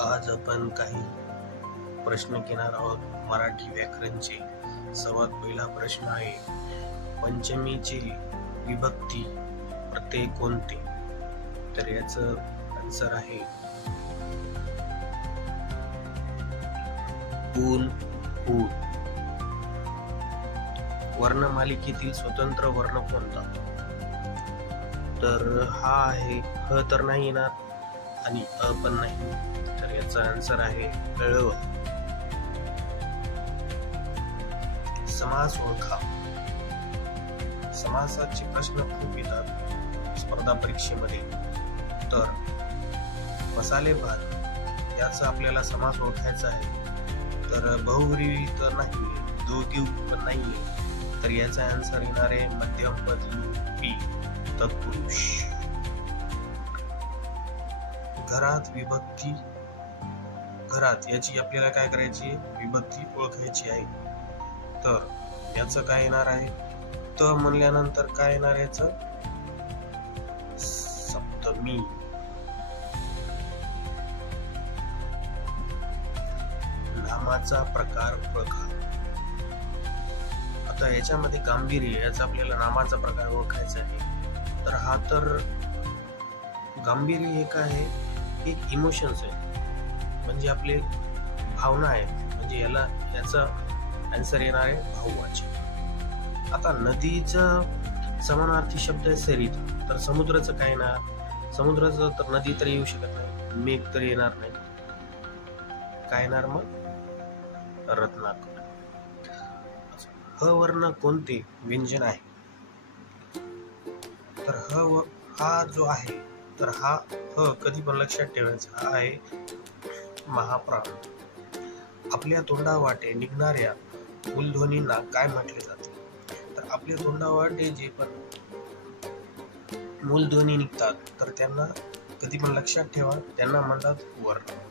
आज आपण काही प्रश्न घेणार आहोत मराठी व्याकरणचे। सर्वात पहिला प्रश्न आहे, पंचमीची विभक्ती प्रत्यय कोणते? तर याचं आन्सर आहे ऊन, ऊन। वर्णमालिकेतील स्वतंत्र वर्ण कोणता? तर हा आहे ह तर नाही येणार आणि अ पण नाही, तर याचा आन्सर आहे ळ। समास ओळखा। समासाचे प्रश्न खूप येतात स्पर्धा परीक्षेमध्ये। तर मसाले भात याचा आपल्याला समास ओळखायचा आहे। तर बहुव्रीही तर नाही, दोघी पण नाही, तर याचा आन्सर येणार आहे मध्यम पद लोपी तत्पुरुष। घरात विभक्ती, घरात याची आपल्याला काय करायची आहे? विभक्ती ओळखायची आहे। तर याचं काय येणार आहे? त म्हणल्यानंतर काय येणार याचं? सप्तमी। नामाचा प्रकार ओळखा। आता याच्यामध्ये गांभीर्य याचा आपल्याला नामाचा प्रकार ओळखायचा आहे। तर हा तर गांभीर्य एक आहे, एक इमोशन्स आहे, म्हणजे आपले भावना आहे, म्हणजे याचा आन्सर येणार आहे भाववाचक। आता नदीचा समानार्थी शब्द आहे सरित, तर समुद्राचं काय येणार? समुद्राचं तर नदी तर येऊ शकत नाही, मेघ तर येणार नाही, काय येणार मग? रत्नाकर। ह वर्ण कोणते व्यंजन आहे? तर हा जो आहे, तर हा कधी पण लक्षात ठेवायचा, हा आहे महाप्राण। आपल्या तोंडावाटे निघणाऱ्या मूलध्वनींना काय म्हटले जाते? तर आपल्या तोंडावाटे जे पण मूलध्वनी निघतात, तर त्यांना कधी पण लक्षात ठेवा, त्यांना म्हणतात वर्ण।